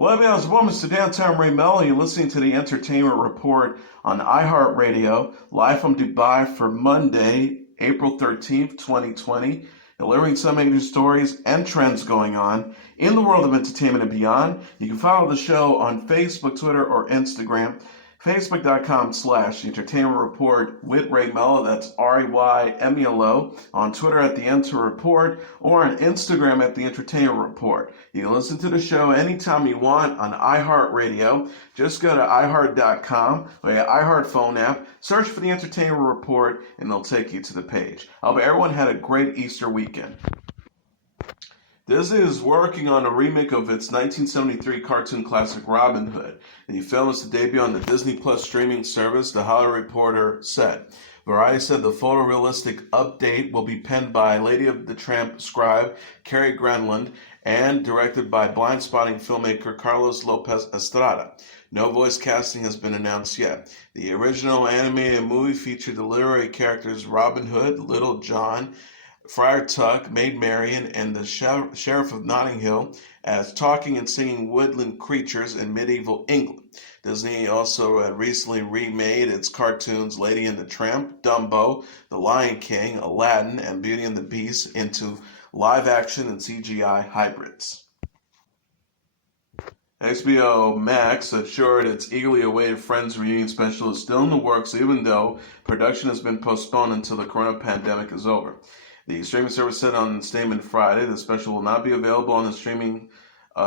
Well, I was born Mr. Downtown Ray Melo. You're listening to the Entertainment Report on iHeartRadio, live from Dubai for Monday, April 13th, 2020, delivering some major stories and trends going on in the world of entertainment and beyond. You can follow the show on Facebook, Twitter, or Instagram. Facebook.com/Entertainment Report with Ray Melo, that's RAYMELO, on Twitter at The Enter Report, or on Instagram at The Entertainment Report. You can listen to the show anytime you want on iHeartRadio. Just go to iHeart.com or your iHeart phone app, search for The Entertainment Report, and they'll take you to the page. I hope everyone had a great Easter weekend. Disney is working on a remake of its 1973 cartoon classic Robin Hood. The film is to debut on the Disney Plus streaming service, The Hollywood Reporter said. Variety said the photorealistic update will be penned by Lady of the Tramp scribe Carrie Grenland and directed by blind-spotting filmmaker Carlos Lopez Estrada. No voice casting has been announced yet. The original animated movie featured the literary characters Robin Hood, Little John, Friar Tuck, Maid Marian, and the Sheriff of Notting Hill as talking and singing woodland creatures in medieval England. Disney also recently remade its cartoons Lady and the Tramp, Dumbo, The Lion King, Aladdin, and Beauty and the Beast into live action and CGI hybrids. HBO Max assured its eagerly awaited Friends reunion special is still in the works, even though production has been postponed until the corona pandemic is over. The streaming service said on a statement Friday the special will not be available on the streaming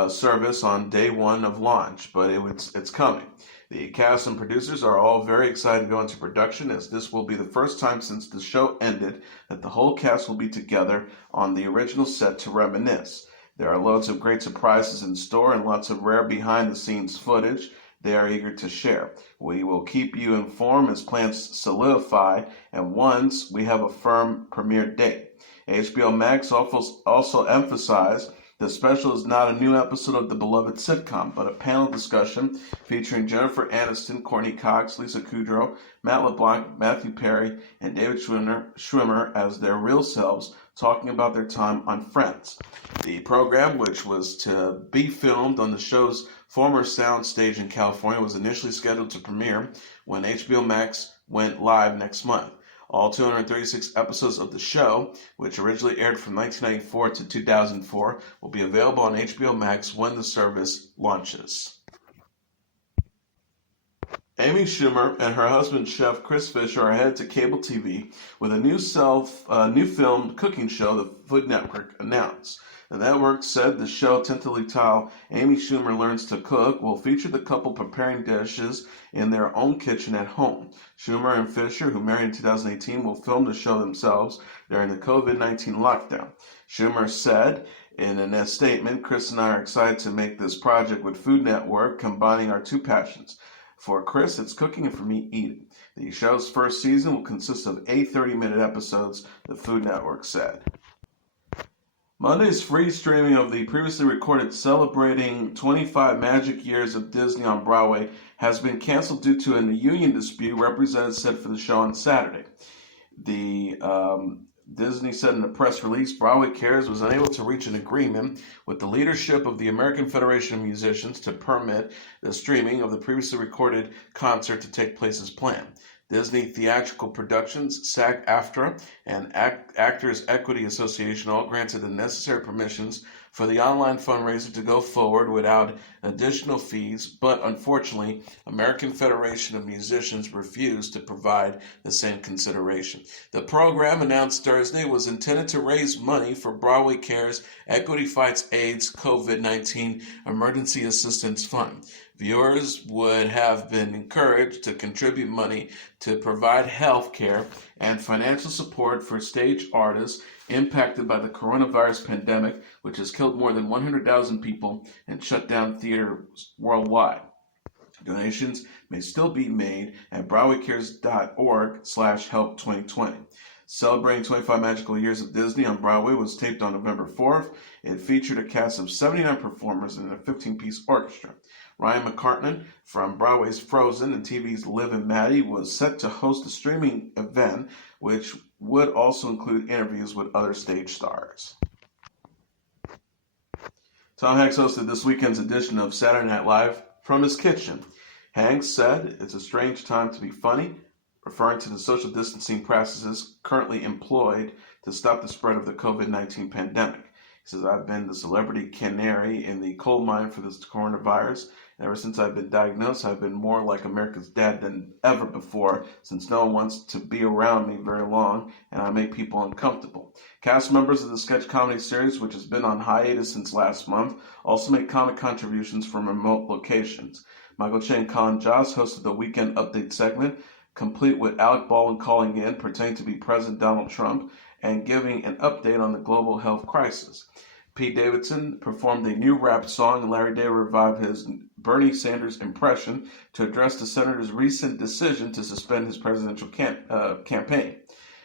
service on day one of launch, but it's coming. The cast and producers are all very excited to go into production, as this will be the first time since the show ended that the whole cast will be together on the original set to reminisce. There are loads of great surprises in store and lots of rare behind-the-scenes footage they are eager to share. We will keep you informed as plans solidify and once we have a firm premiere date. HBO Max also emphasized the special is not a new episode of the beloved sitcom, but a panel discussion featuring Jennifer Aniston, Courtney Cox, Lisa Kudrow, Matt LeBlanc, Matthew Perry, and David Schwimmer as their real selves, talking about their time on Friends. The program, which was to be filmed on the show's former soundstage in California, was initially scheduled to premiere when HBO Max went live next month. All 236 episodes of the show, which originally aired from 1994 to 2004, will be available on HBO Max when the service launches. Amy Schumer and her husband, Chef Chris Fischer, are headed to cable TV with a new film cooking show the Food Network announced. The network said the show, tentatively titled Amy Schumer Learns to Cook, will feature the couple preparing dishes in their own kitchen at home. Schumer and Fisher, who married in 2018, will film the show themselves during the COVID-19 lockdown. Schumer said in a statement, Chris and I are excited to make this project with Food Network, combining our two passions. For Chris, it's cooking, and for me, eating. The show's first season will consist of 8 30-minute episodes, the Food Network said. Monday's free streaming of the previously recorded celebrating 25 magic years of Disney on Broadway has been canceled due to a union dispute, representatives said for the show on Saturday. Disney said in a press release, Broadway Cares was unable to reach an agreement with the leadership of the American Federation of Musicians to permit the streaming of the previously recorded concert to take place as planned. Disney Theatrical Productions, SAG-AFTRA, and Actors Equity Association all granted the necessary permissions for the online fundraiser to go forward without additional fees, but unfortunately, American Federation of Musicians refused to provide the same consideration. The program, announced Thursday, was intended to raise money for Broadway Cares Equity Fights AIDS COVID-19 Emergency Assistance Fund. Viewers would have been encouraged to contribute money to provide health care and financial support for stage artists impacted by the coronavirus pandemic, which has killed more than 100,000 people and shut down theaters worldwide. Donations may still be made at BroadwayCares.org/help2020. Celebrating 25 magical years of Disney on Broadway was taped on November 4th. It featured a cast of 79 performers and a 15-piece orchestra. Ryan McCartney from Broadway's Frozen and TV's Liv and Maddie was set to host a streaming event, which would also include interviews with other stage stars. Tom Hanks hosted this weekend's edition of Saturday Night Live from his kitchen. Hanks said it's a strange time to be funny, referring to the social distancing practices currently employed to stop the spread of the COVID-19 pandemic. He says, I've been the celebrity canary in the coal mine for this coronavirus. And ever since I've been diagnosed, I've been more like America's dad than ever before, since no one wants to be around me very long, and I make people uncomfortable. Cast members of the sketch comedy series, which has been on hiatus since last month, also make comic contributions from remote locations. Michael Che and Colin Jost hosted the Weekend Update segment, complete with Alec Baldwin calling in, pretending to be President Donald Trump, and giving an update on the global health crisis. Pete Davidson performed a new rap song, and Larry David revived his Bernie Sanders impression to address the senator's recent decision to suspend his presidential campaign.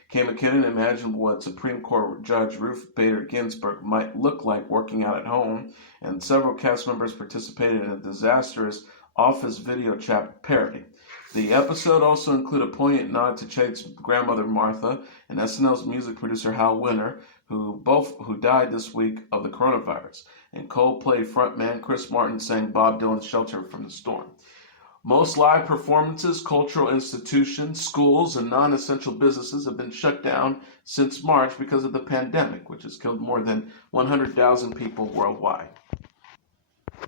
Kay McKinnon imagined what Supreme Court Judge Ruth Bader Ginsburg might look like working out at home, and several cast members participated in a disastrous Office video chat parody. The episode also included a poignant nod to Che's grandmother Martha and SNL's music producer Hal Winter, who died this week of the coronavirus, and Coldplay frontman Chris Martin sang Bob Dylan's Shelter from the Storm. Most live performances, cultural institutions, schools, and non-essential businesses have been shut down since March because of the pandemic, which has killed more than 100,000 people worldwide.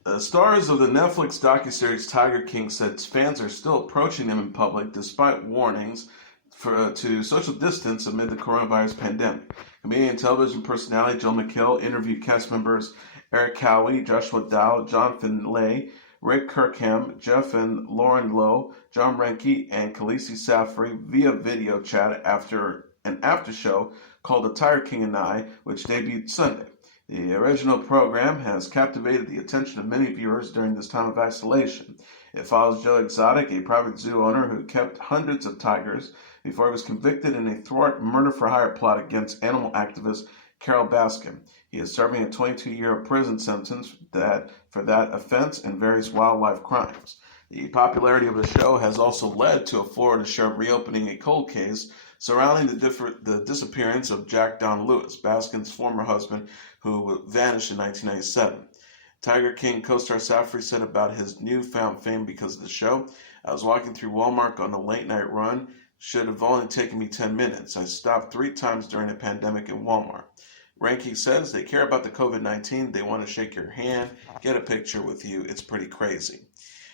The stars of the Netflix docuseries Tiger King said fans are still approaching them in public despite warnings to social distance amid the coronavirus pandemic. Comedian and television personality Joel McHale interviewed cast members Eric Cowie, Joshua Dow, Jonathan Lay, Rick Kirkham, Jeff and Lauren Lowe, John Renke, and Khaleesi Safri via video chat after an after show called The Tiger King and I, which debuted Sunday. The original program has captivated the attention of many viewers during this time of isolation. It follows Joe Exotic, a private zoo owner who kept hundreds of tigers before he was convicted in a thwart murder-for-hire plot against animal activist Carol Baskin. He is serving a 22-year prison sentence for that offense and various wildlife crimes. The popularity of the show has also led to a Florida sheriff reopening a cold case surrounding the disappearance of Jack Don Lewis, Baskin's former husband, who vanished in 1997. Tiger King co-star Safri said about his newfound fame because of the show, I was walking through Walmart on a late-night run. Should have only taken me 10 minutes. I stopped 3 times during the pandemic in Walmart. Ranky says they care about the COVID-19. They want to shake your hand, get a picture with you. It's pretty crazy.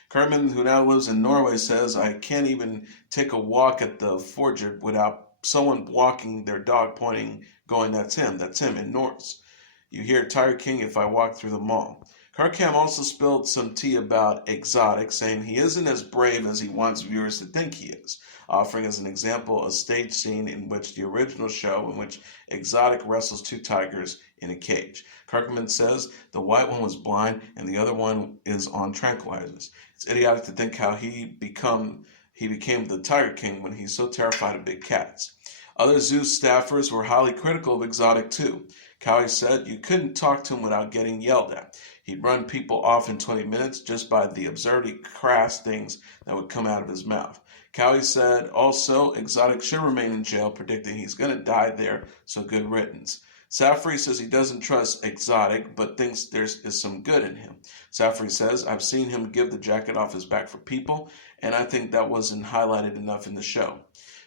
Carmen, who now lives in Norway, says, I can't even take a walk at the Forger without someone walking their dog pointing, going, that's him in Norse. You hear Tiger King if I walk through the mall. Kirkham also spilled some tea about Exotic, saying he isn't as brave as he wants viewers to think he is, offering as an example a stage scene in which the original show in which Exotic wrestles 2 tigers in a cage. Kirkman says the white one was blind and the other one is on tranquilizers. It's idiotic to think how he became the Tiger King when he's so terrified of big cats. Other zoo staffers were highly critical of Exotic too. Cowie said you couldn't talk to him without getting yelled at. He'd run people off in 20 minutes just by the absurdly crass things that would come out of his mouth. Cowie said also Exotic should remain in jail, predicting he's going to die there, so good riddance. Safri says he doesn't trust Exotic, but thinks there is some good in him. Safri says, I've seen him give the jacket off his back for people, and I think that wasn't highlighted enough in the show.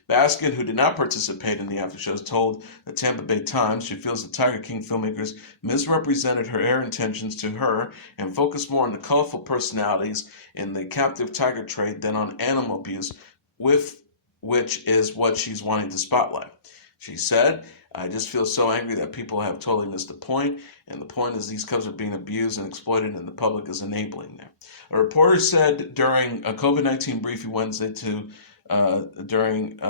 Baskin, who did not participate in the after shows, told the Tampa Bay Times she feels the Tiger King filmmakers misrepresented her intentions to her and focused more on the colorful personalities in the captive tiger trade than on animal abuse, which is what she's wanting to spotlight. She said, I just feel so angry that people have totally missed the point, and the point is these cubs are being abused and exploited, and the public is enabling them. A reporter said during a COVID-19 briefing Wednesday during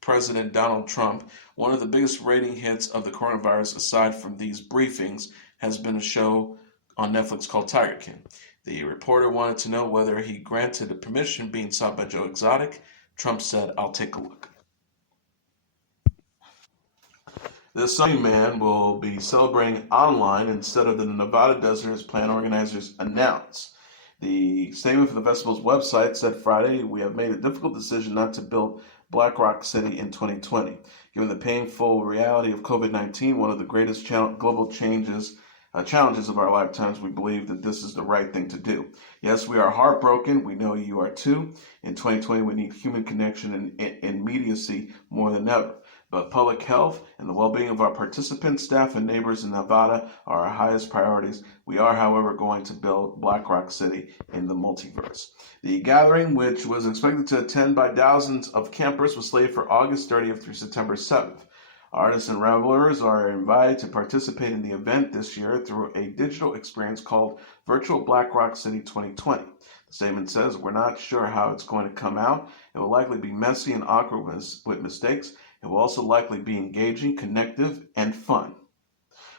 President Donald Trump, one of the biggest rating hits of the coronavirus, aside from these briefings, has been a show on Netflix called Tiger King. The reporter wanted to know whether he granted the permission being sought by Joe Exotic. Trump said, I'll take a look. This Sunny Man will be celebrating online instead of the Nevada desert as plan organizers announced. The statement from the festival's website said Friday, we have made a difficult decision not to build Black Rock City in 2020. Given the painful reality of COVID-19, one of the greatest global changes challenges of our lifetimes, we believe that this is the right thing to do. Yes, we are heartbroken. We know you are too. In 2020, we need human connection and immediacy more than ever. But public health and the well-being of our participants, staff, and neighbors in Nevada are our highest priorities. We are, however, going to build Black Rock City in the multiverse. The gathering, which was expected to attend by thousands of campers, was slated for August 30th through September 7th. Artists and revelers are invited to participate in the event this year through a digital experience called Virtual Black Rock City 2020. The statement says, "We're not sure how it's going to come out. It will likely be messy and awkward with mistakes. It will also likely be engaging, connective, and fun."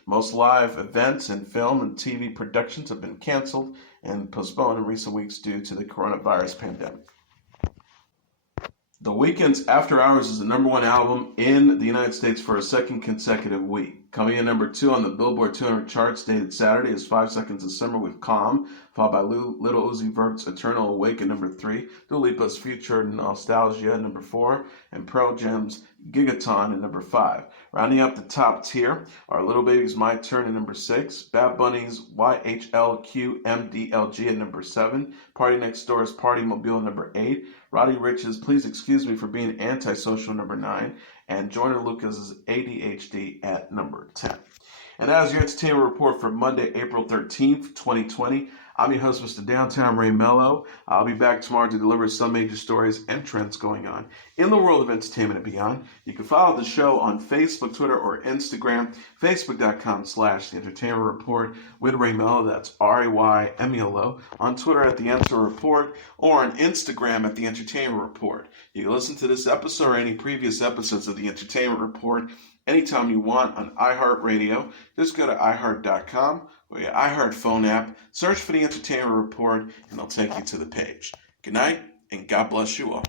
Most live events and film and TV productions have been canceled and postponed in recent weeks due to the coronavirus pandemic. The Wknd's After Hours is the #1 album in the United States for a second consecutive week. Coming in #2 on the Billboard 200 charts dated Saturday is 5 Seconds of Summer with Calm, followed by Lil Uzi Vert's Eternal Awake at #3, Dua Lipa's Future Nostalgia at #4, and Pearl Jam's Gigaton at #5. Rounding up the top tier are Lil Baby's My Turn at #6, Bad Bunny's YHLQMDLG at #7, Party Next Door's Party Mobile at #8, Roddy Ricch's Please Excuse Me for Being Antisocial at #9, and Joyner Lucas's ADHD at #10. And that is your entertainment report for Monday, April 13th, 2020. I'm your host, Mr. Downtown Ray Melo. I'll be back tomorrow to deliver some major stories and trends going on in the world of entertainment and beyond. You can follow the show on Facebook, Twitter, or Instagram. Facebook.com/The Entertainment Report with Ray Melo. That's RAYMELO. On Twitter at The Answer Report, or on Instagram at The Entertainment Report. You can listen to this episode or any previous episodes of The Entertainment Report anytime you want on iHeartRadio. Just go to iHeart.com or your iHeart phone app, search for The Entertainment Report, and it'll take you to the page. Good night, and God bless you all.